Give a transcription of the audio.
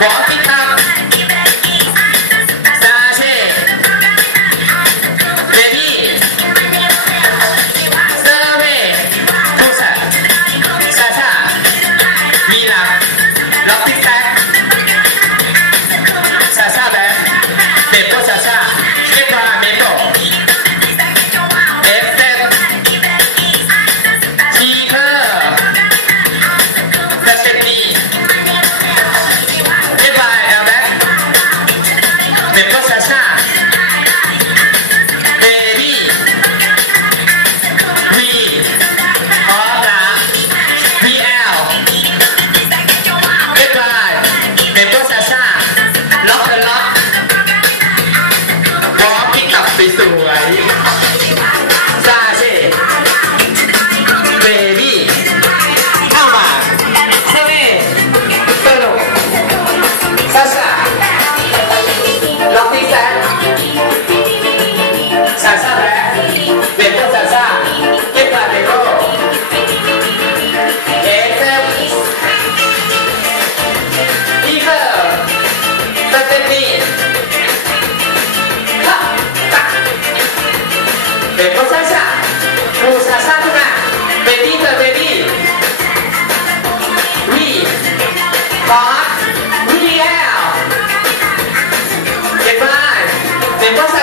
Fox. Además, ต่อครับวิธีแล้วเจ็บไปเจ็บก็ใส่